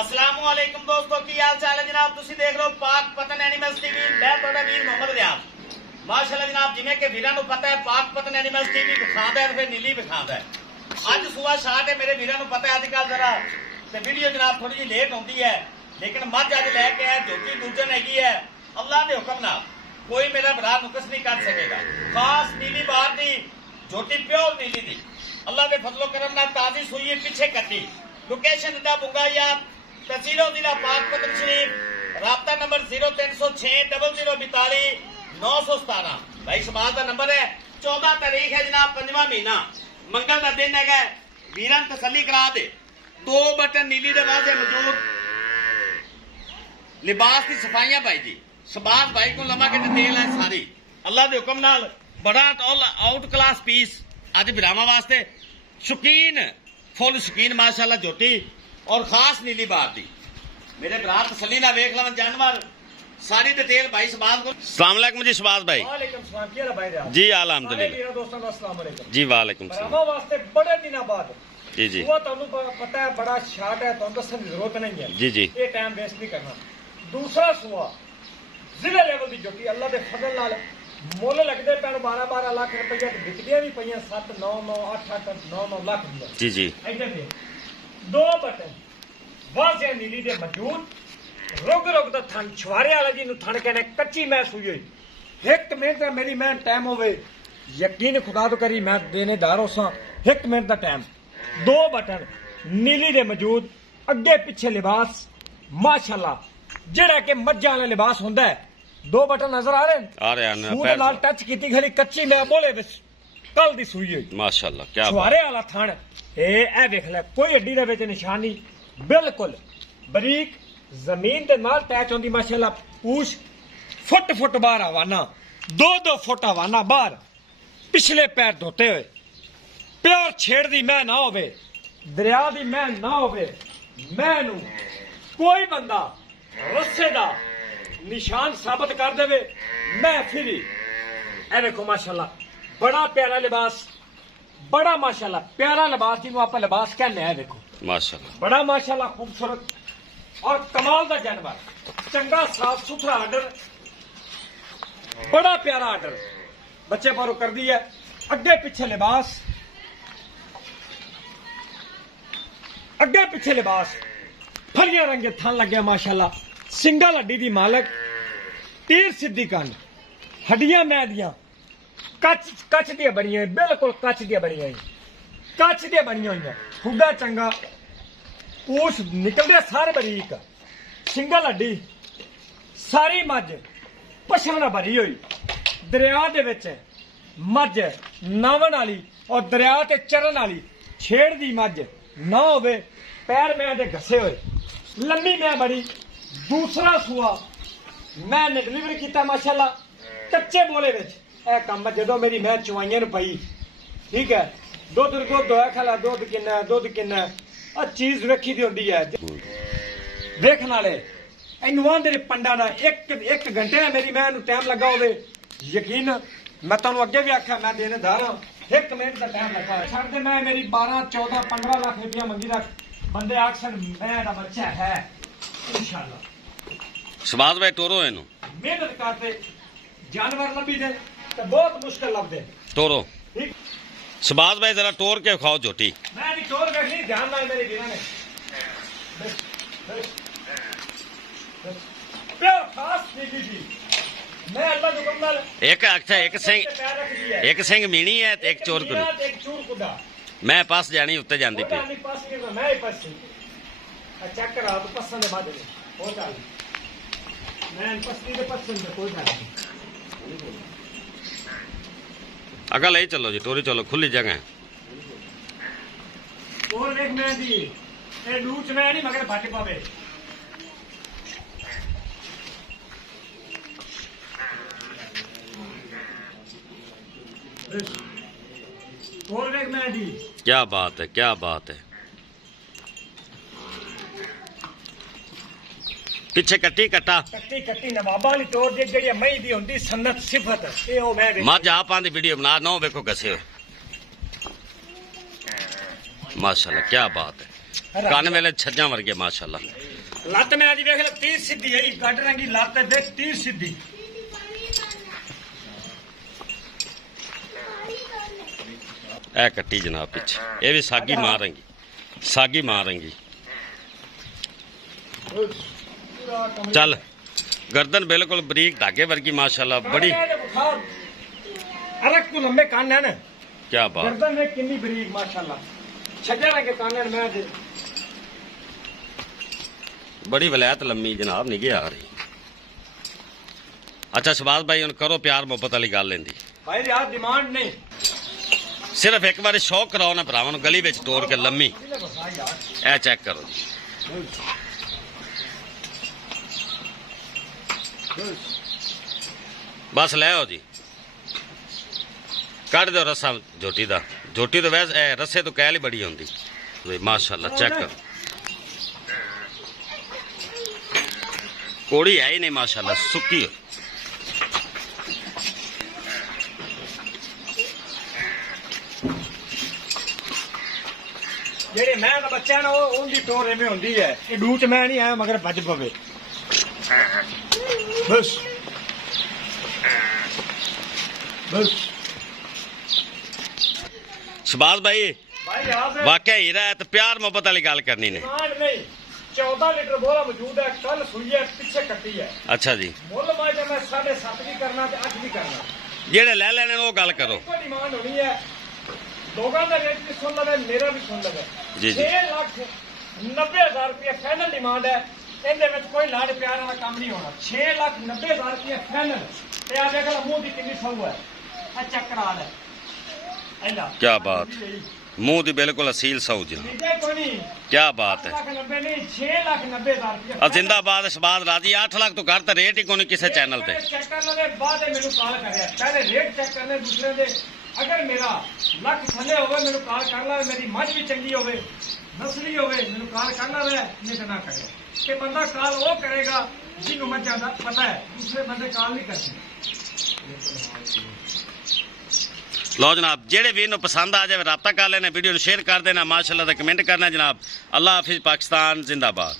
अस्सलामुअलैकुम दोस्तों की हाल चाल है जनाब। तुसी देख रहे हो पाक पतन एनिमल्स टीवी। मैं ਤੁਹਾਡਾ ਵੀਰ ਮੁਹੰਮਦ ਰਿਆਜ਼। ਮਾਸ਼ਾਅੱਲਾ ਜਨਾਬ, ਜਿਵੇਂ ਕਿ ਵੀਰਾਂ ਨੂੰ ਪਤਾ ਹੈ ਪਾਕ ਪਤਨ ਐਨੀਮਲਸ ਟੀਵੀ ਵਿਖਾਉਂਦਾ ਹੈ ਫਿਰ ਨੀਲੀ ਵਿਖਾਉਂਦਾ ਹੈ। ਅੱਜ ਸੂਆ ਸ਼ਾਟ ਹੈ, ਮੇਰੇ ਵੀਰਾਂ ਨੂੰ ਪਤਾ ਹੈ ਅੱਜ ਕੱਲ ਜ਼ਰਾ ਤੇ ਵੀਡੀਓ ਜਨਾਬ ਥੋੜੀ ਜਿਹੀ ਲੇਟ ਹੁੰਦੀ ਹੈ, ਲੇਕਿਨ ਮੱਝ ਅੱਜ ਲੈ ਕੇ ਆਇਆ ਝੋਟੀ ਦੂਜਨ ਹੈਗੀ ਹੈ। ਅੱਲਾਹ ਦੇ ਹੁਕਮ ਨਾਲ ਕੋਈ ਮੇਰਾ ਭਰਾ ਨੁਕਸ ਨਹੀਂ ਕਰ ਸਕੇਗਾ। ਖਾਸ ਨੀਲੀ ਬਾਰ ਦੀ ਝੋਟੀ, ਪਿਓਰ ਨੀਲੀ ਦੀ, ਅੱਲਾਹ ਦੇ ਫਜ਼लो करम ਨਾਲ ਤਾਜ਼ੀ ਸੂਈ ਹੈ, ਪਿੱਛੇ ਕੱਟੀ। लोकेशन दा बुंगाया तहसील जिला पाकपतन शरीफ। राबता नंबर 0306 0042 917। भाई शबाज का नंबर है। 14 तारीख है जनाब, 5वां महीना, मंगल का दिन है। वीरन तसली करा दे। 2 बटन नीली दे वास्ते मौजूद। लिबास की सफाइयां भाई जी, शबाज भाई को लमा के डिटेल है सारी। अल्लाह के हुक्म नाल बड़ा आउट क्लास पीस अज बिरामा वास्ते शौकीन, फुल शकीन माशाअल्लाह झोटी और खास नीली बार दी। मेरे भरा तसली ना वेख लवन जानवर सारी डिटेल भाई शबाज को। अस्सलाम वालेकुम जी शबाज भाई। वालेकुम सलाम। क्या हाल भाई जी अल्हम्दुलिल्लाह। मेरा दोस्तों अस्सलाम वालेकुम जी वालेकुम सलाम। बरामा वास्ते बड़े दिनों बाद जी जी वो ਤੁਹਾਨੂੰ पता है बड़ा शार्ट है, तो दसने की जरूरत नहीं है। जी जी ये टाइम वेस्ट नहीं करना। दूसरा सुआ जिले लेवल की झोटी अल्लाह के फजल नाल मुल लगते पैन 12-12 लाख रुपया, बिकदियां भी पई 7-9-9 8-8 9-9 लाख दी। जी जी इधर दे 2 बटन वाजे नीली दे मौजूद। रुग रुग दा थन छवारे वाला जी नु थन कहने कच्ची मैं सुई हुई। एक मिनट दा मेरी मैं टाइम होवे, यकीन खुदा तो करी मैं देनेदार होसा। एक मिनट दा टाइम। 2 बटन नीली दे मौजूद, अगे पीछे लिबास माशाल्लाह जेड़ा के मज्जां वाला लिबास हुंदा है। 2 बटन नजर आ रहे हैं? आ रहे हैं सूट नाल टच कीती खड़ी कच्ची मैं बोले विच कल दी सुई हुई माशाअल्लाह। क्या छुआरे वाला थण ए वेख ले, कोई हड्डी दे विच निशान नहीं, बिल्कुल बरीक जमीन दे नाल टैच होंदी माशाअल्लाह। पूछ फुट बाहर हवाना, 2-2 फुट हवाना बाहर, पिछले पैर धोते हुए, प्योर छेड़ दी मैं ना होवे, दरिया दी मैं ना होवे, मैं नू कोई बंदा रस्से दा निशान साबित कर देवे, मैं फिर ए देखो माशाल्लाह बड़ा प्यारा लिबास, बड़ा माशाल्लाह प्यारा लिबास जिन्हों आप लिबास कहने हैं। देखो माशाअल्लाह, बड़ा माशाल्लाह खूबसूरत और कमाल का जानवर, चंगा साफ सुथरा आर्डर, बड़ा प्यारा आर्डर बच्चे पर कर दी है। अगे पीछे लिबास, अगे पीछे लिबास, फलिया रंगे थन लगे माशाल्लाह। सिंगल हड्डी दी मालक, तीर सीधी कन, हड्डियां मैं दियां कच दियां बनियां, बिल्कुल कच दियां बनियां, कच दियां बनियां हुई। खुदा चंगा, पूछ निकलदे सारे बरीक, सिंगल हड्डी, सारी मझ पशम भरी हुई। दरिया दे विच मझ नावन वाली और दरिया ते चरण वाली छेड़ दी मझ ना होवे, पैर मैं दे घसे हुए, लम्मी मैं बड़ी। दूसरा सुआ मैं डिलीवर किया माशाल्लाह कच्चे बोले विच। ए कम जदों मेरी मैं चवाइयां पई, ठीक है, दुध होया खाला, दुध किन्ना आ चीज वेखी दी होंदी है देखने वाले। इनू आंदे पंडा ना एक घंटे मेरी मैं टाइम लगा होवे, यकीन मैं तुहानू अगे भी आख्या मैं देनेदार हां। 1 मिनट का टाइम लगा छड़ दे, मैं मेरी 12-14-15 लाख रुपया मंगी रख, बंदे आखन मैं दा बच्चा है इंशाल्लाह। शबाज भाई टोरो इनू मेहनत करते जानवर लभी दे तो बहुत मुश्किल लभदे। टोरो ठीक, शबाज भाई जरा टोर के खाओ झोटी। मैं भी टोर बैठी, ध्यान नाल मेरे वीरां ने प्योर खास नीली दी। मैं अल्लाह के हुक्म नाल एक अच्छा एक सिंह मीणी है ते एक चोर कुड़ी। एक चूर कुड़ा मैं पास जानी उत्ते जांदी पे। नहीं पास नहीं, मैं ही पास चेक करा तो पसंद है बाद में हो जाए। मैं पसंद है पसंद है कोई बात नहीं। अगल ले चलो जी, टोरी चलो, खुली जगह है। और देख मैं दी ए लूच मैं नहीं मगर फाटे पावे। और देख मैं दी, क्या बात है, क्या बात है। पिछे कट्टी कट्टा कट्टी नवाबा वाली तोड़ जे जेड़ी मई दी हुंदी सन्नत सिफत ए ओ मैं मज आप आंदी वीडियो बना नो देखो कैसे हो। माशाल्लाह क्या बात है। ਕੰਨ ਵੇਲੇ ਛੱਜਾਂ ਵਰਗੇ ਮਾਸ਼ਾਅੱਲਾ। ਲੱਤ ਮੈਂ ਅੱਜ ਵੇਖ ਲੈ ਤੀਰ ਸਿੱਧੀ ਹੈ, ਗੱਡ ਰੰਗੀ ਲੱਤ ਹੈ, ਦੇਖ ਤੀਰ ਸਿੱਧੀ। ਇਹ ਕੱਟੀ ਜਨਾਬ ਪਿੱਛੇ, ਇਹ ਵੀ ਸਾਗੀ ਮਾਂ ਰੰਗੀ, ਸਾਗੀ ਮਾਂ ਰੰਗੀ। ਚੱਲ गर्दन बिल्कुल बरीक धागे वर्गी माशाल्लाह बड़ी। अलग तो लंबे कान है ना, क्या बात। गर्दन में कितनी बरीक माशाल्लाह, छज्जा रंग के कान है मैं दे। बड़ी वलायत लम्मी जनाब निगे आ रही। अच्छा शहबाज भाई उन करो प्यार मोहब्बत वाली गल लेंदी भाई यार, डिमांड नहीं, सिर्फ एक बार शौक कराओ ना भरावां नूं गली विच तोड़ के लम्मी। ए चेक करो जी, बस ले आओ जी, कट दो रस्सा झोटी दा। झोटी तो वैसे रस्से तो कैल ही बड़ी होंदी माशाल्लाह। चेक करो, कोड़ी है ही नहीं माशाल्लाह, सुक्की हो। जेड़े मैं दा बच्चा है ना उनकी टोर एवें होंदी है, ये डूच मैं नहीं आया मगर भज पवे बस बस। शहबाज भाई भाई यहाँ से वाकई हीरा है तो प्यार मोहब्बत वाली गल करनी ने। डिमांड नहीं, 14 लीटर बोरा मौजूद है, कल सुई है, पीछे कट्टी है। अच्छा जी, मुल मैं 7.5 भी करना ते 8 भी करना, जेड़े ले लेने वो गल करो। कोई डिमांड होनी है, लोगों का रेट भी सुन लवे, मेरा भी सुन लवे। जी जी। 6,90,000 रुपया फाइनल डिमांड है, इहदे विच कोई लाड प्यार वाला काम नहीं होना। 6,90,000 रुपया फाइनल। ते आ देखो मुंह दी कितनी सौ है, आ चेक करा ले। ऐला क्या बात, मुंह दी बिल्कुल असील सौ जी, नीचे कोई नहीं, क्या बात है। 8,90,000 नहीं, 6,90,000 रुपया। जिंदाबाद शहबाज राजी। 8 लाख तो घर तो रेट ही कोनी किसी चैनल पे। चेक करने के बाद मेनू कॉल करे, पहले रेट चेक करने दूसरे दे। अगर मेरा लख थले होवे मेनू कॉल कर ला, मेरी मझ भी चंगी होवे, नस्ली होवे, मेनू कॉल करना वे, नहीं तो ना करे। कि बंदा कॉल वो करेगा जिन्हों मझ ज्यादा पता है, दूसरे बंदे कॉल नहीं करते। लो जनाब, जेड़े वीर नूं पसंद आ जाए राब्ता कर लेना, वीडियो शेयर कर देना माशाल्लाह, कमेंट करना जनाब। अल्लाह हाफिज, पाकिस्तान जिंदाबाद।